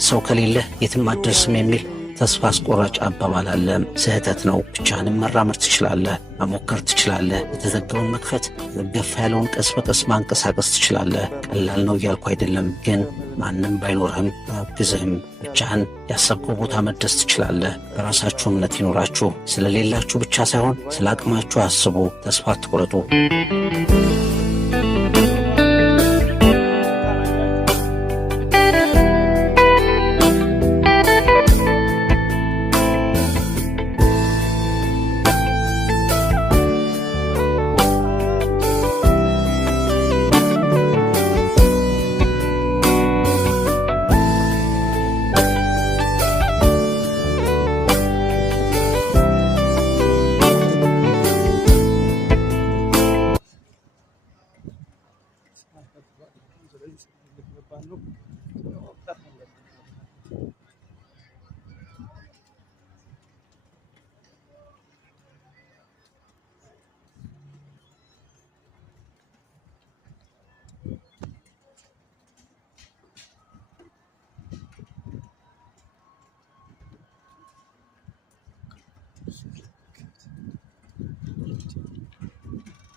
ሰው ከሌለ የትም አትደርስም የሚል ተስፋ አስቆራጭ አባባል አለ። ስህተት ነው። ብቻህንም መራመድ ትችላለህ፣ መሞከር ትችላለህ። የተዘጋውን መክፈት፣ ዘርገፋ ያለውን ቀስ በቀስ ማንቀሳቀስ ትችላለህ። ቀላል ነው እያልኩ አይደለም፣ ግን ማንም ባይኖርህም ባያግዝህም ብቻህን ያሰብከው ቦታ መድረስ ትችላለህ። በራሳችሁ እምነት ይኖራችሁ። ስለሌላችሁ ብቻ ሳይሆን ስለ አቅማችሁ አስቡ። ተስፋ አትቁረጡ።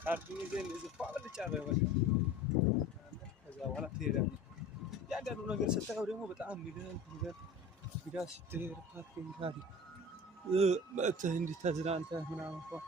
ካርቱኒዘን ዝፋብል ጫበ ከዛ በኋላ ትሄዳለህ። ያንዳንዱ ነገር ስታየው ደግሞ በጣም የሚገርም ነገር ቪዳ ስትሄድ ፓርኪንግ ጋር መጥተህ እንዲህ ተዝናንተህ ምናምን እንኳን